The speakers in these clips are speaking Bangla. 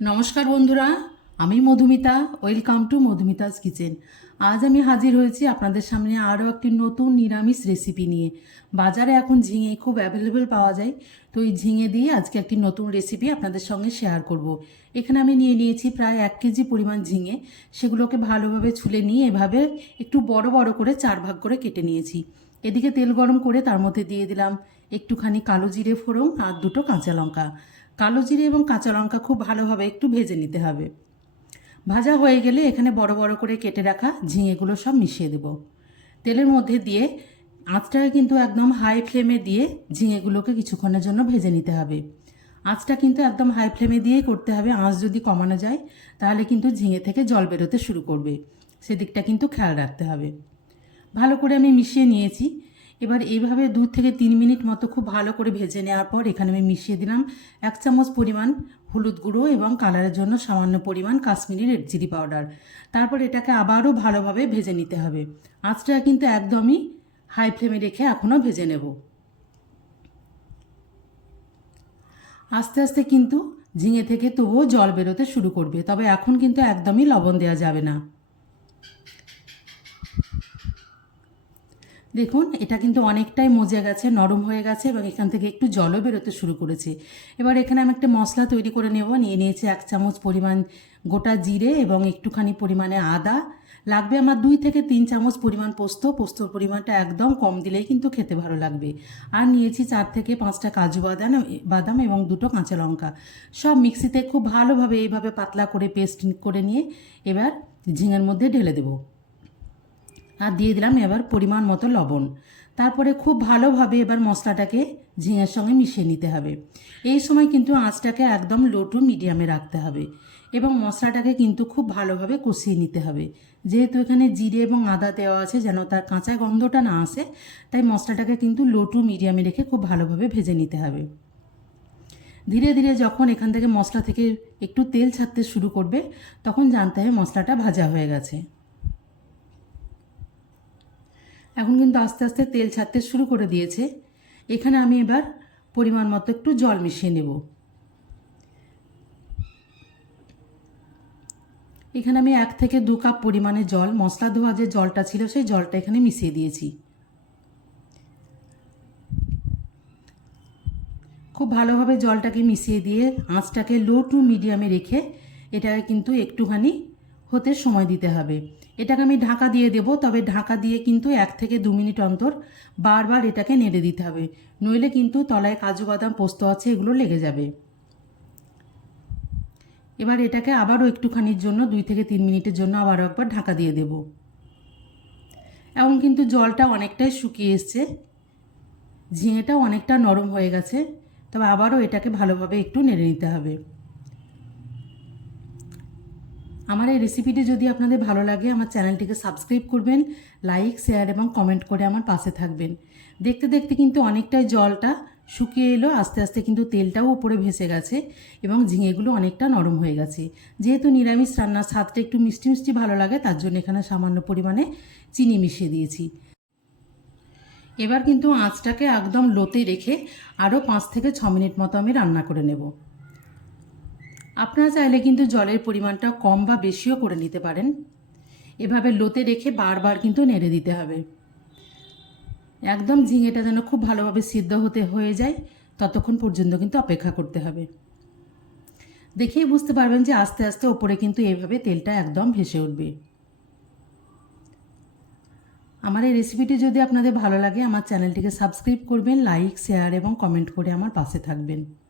নমস্কার বন্ধুরা, আমি Madhumita welcome to Madhumita's kitchen আজ আমি হাজির হয়েছি আপনাদের সামনে আরও একটি নতুন নিরামিষ রেসিপি নিয়ে। বাজারে এখন ঝিঙে খুব অ্যাভেলেবেল পাওয়া যায়, তো এই ঝিঙে দিয়ে আজকে একটি নতুন রেসিপি আপনাদের সঙ্গে শেয়ার করব। এখানে আমি নিয়ে নিয়েছি প্রায় এক কেজি পরিমাণ ঝিঙে, সেগুলোকে ভালোভাবে ছুলে নিয়ে এভাবে একটু বড় বড় করে চার ভাগ করে কেটে নিয়েছি। এদিকে তেল গরম করে তার মধ্যে দিয়ে দিলাম একটুখানি কালো জিরে ফোড়ন আর দুটো কাঁচা লঙ্কা। কালো জিরে এবং কাঁচা লঙ্কা খুব ভালোভাবে একটু ভেজে নিতে হবে। ভাজা হয়ে গেলে এখানে বড় বড় করে কেটে রাখা ঝিঙেগুলো সব মিশিয়ে দেব। তেলের মধ্যে দিয়ে আঁচটাকে কিন্তু একদম হাই ফ্লেমে দিয়ে ঝিঙেগুলোকে কিছুক্ষণের জন্য ভেজে নিতে হবে। আঁচটা কিন্তু একদম হাই ফ্লেমে দিয়েই করতে হবে। আঁচ যদি কমানো যায়, তাহলে কিন্তু ঝিঙে থেকে জল বেরোতে শুরু করবে। সেদিকটা কিন্তু খেয়াল রাখতে হবে। ভালো করে আমি মিশিয়ে নিয়েছি। এবার এইভাবে দু থেকে তিন মিনিট মতো খুব ভালো করে ভেজে নেওয়ার পর এখানে আমি মিশিয়ে দিলাম এক চামচ পরিমাণ হলুদ গুঁড়ো এবং কালারের জন্য সামান্য পরিমাণ কাশ্মীরি রেড চিলি পাউডার। তারপর এটাকে আবারও ভালোভাবে ভেজে নিতে হবে। আঁচটা কিন্তু একদমই হাই ফ্লেমে রেখে এখনও ভেজে নেব। আস্তে আস্তে কিন্তু ঝিঙে থেকে তবুও জল বেরোতে শুরু করবে, তবে এখন কিন্তু একদমই লবণ দেওয়া যাবে না। দেখুন, এটা কিন্তু অনেকটাই মজে গেছে, নরম হয়ে গেছে এবং এখান থেকে একটু জলও বেরোতে শুরু করেছে। এবার এখানে আমি একটা মশলা তৈরি করে নেব। নিয়ে নিয়েছি এক চামচ পরিমাণ গোটা জিরে এবং একটুখানি পরিমাণে আদা। লাগবে আমার দুই থেকে তিন চামচ পরিমাণ পোস্ত। পোস্তর পরিমাণটা একদম কম দিলেই কিন্তু খেতে ভালো লাগবে। আর নিয়েছি চার থেকে পাঁচটা কাজু বাদাম বাদাম এবং দুটো কাঁচা লঙ্কা। সব মিক্সিতে খুব ভালোভাবে এইভাবে পাতলা করে পেস্ট করে নিয়ে এবার ঝিঙের মধ্যে ঢেলে দেবো। আর দিয়ে দিলাম এবার পরিমাণ মতো লবণ। তারপরে খুব ভালোভাবে এবার মশলাটাকে ঝিঙের সঙ্গে মিশিয়ে নিতে হবে। এই সময় কিন্তু আঁচটাকে একদম লো টু মিডিয়ামে রাখতে হবে এবং মশলাটাকে কিন্তু খুব ভালোভাবে কষিয়ে নিতে হবে। যেহেতু এখানে জিরে এবং আদা দেওয়া আছে যেন তার কাঁচা গন্ধটা না আসে, তাই মশলাটাকে কিন্তু লো টু মিডিয়ামে রেখে খুব ভালোভাবে ভেজে নিতে হবে। ধীরে ধীরে যখন এখান থেকে মশলা থেকে একটু তেল ছাড়তে শুরু করবে, তখন জানতে হবে মশলাটা ভাজা হয়ে গেছে। এখন কিন্তু আস্তে আস্তে তেল ছাড়তে শুরু করে দিয়েছে। এখানে আমি এবার পরিমাণ মতো একটু জল মিশিয়ে নেব। এখানে আমি এক থেকে দু কাপ পরিমাণে জল, মশলা ধোয়া যে জলটা ছিল সেই জলটা এখানে মিশিয়ে দিয়েছি। খুব ভালোভাবে জলটাকে মিশিয়ে দিয়ে আঁচটাকে লো টু মিডিয়ামে রেখে এটাকে কিন্তু একটুখানি হতে সময় দিতে হবে। এটাকে আমি ঢাকা দিয়ে দেব, তবে ঢাকা দিয়ে কিন্তু এক থেকে দু মিনিট অন্তর বারবার এটাকে নেড়ে দিতে হবে। নইলে কিন্তু তলায় কাজু বাদাম, পোস্ত আছে, এগুলো লেগে যাবে। এবার এটাকে আবারও একটুখানির জন্য, দুই থেকে তিন মিনিটের জন্য আবারও একবার ঢাকা দিয়ে দেব। এখন কিন্তু জলটা অনেকটাই শুকিয়ে এসছে। ঝিঙেটা অনেকটা নরম হয়ে গেছে। তবে আবারও এটাকে ভালোভাবে একটু নেড়ে নিতে হবে। আমার এই রেসিপিটি যদি আপনাদের ভালো লাগে, আমার চ্যানেলটিকে সাবস্ক্রাইব করবেন লাইক শেয়ার এবং কমেন্ট করে আমার পাশে থাকবেন। দেখতে দেখতে কিন্তু অনেকটাই জলটা শুকিয়ে এলো, আস্তে আস্তে কিন্তু তেলটাও উপরে ভেসে গেছে এবং ঝিঙেগুলো অনেকটা নরম হয়ে গেছে। যেহেতু নিরামিষ রান্নার স্বাদটা একটু মিষ্টি মিষ্টি ভালো লাগে, তার জন্য এখানে সামান্য পরিমাণে চিনি মিশিয়ে দিয়েছি। এবার কিন্তু আঁচটাকে একদম লোতে রেখে আরও পাঁচ থেকে ছ মিনিট মতো আমি রান্না করে নেব। আপনারা চাইলে কিন্তু জলের পরিমাণটা কম বা বেশিও করে নিতে পারেন। এভাবে লোতে রেখে বারবার কিন্তু নেড়ে দিতে হবে। একদম ঝিঙেটা যেন খুব ভালোভাবে সিদ্ধ হতে হয়ে যায়, ততক্ষণ পর্যন্ত কিন্তু অপেক্ষা করতে হবে। দেখেই বুঝতে পারবেন যে আস্তে আস্তে ওপরে কিন্তু এভাবে তেলটা একদম ভেসে উঠবে। আমার এই রেসিপিটি যদি আপনাদের ভালো লাগে, আমার চ্যানেলটিকে সাবস্ক্রাইব করবেন, লাইক, শেয়ার এবং কমেন্ট করে আমার পাশে থাকবেন।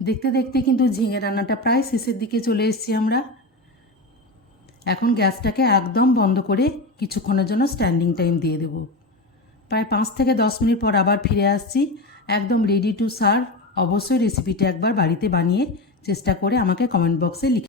দেখতে দেখতে কিন্তু ঝিঙে রান্নাটা প্রায় শেষের দিকে চলে এসেছি আমরা। এখন গ্যাসটাকে একদম বন্ধ করে কিছুক্ষণের জন্য স্ট্যান্ডিং টাইম দিয়ে দেব। প্রায় পাঁচ থেকে দশ মিনিট পর আবার ফিরে আসছি। একদম রেডি টু সার্ভ অবশ্যই রেসিপিটা একবার বাড়িতে বানিয়ে চেষ্টা করে আমাকে কমেন্ট বক্সে লিখে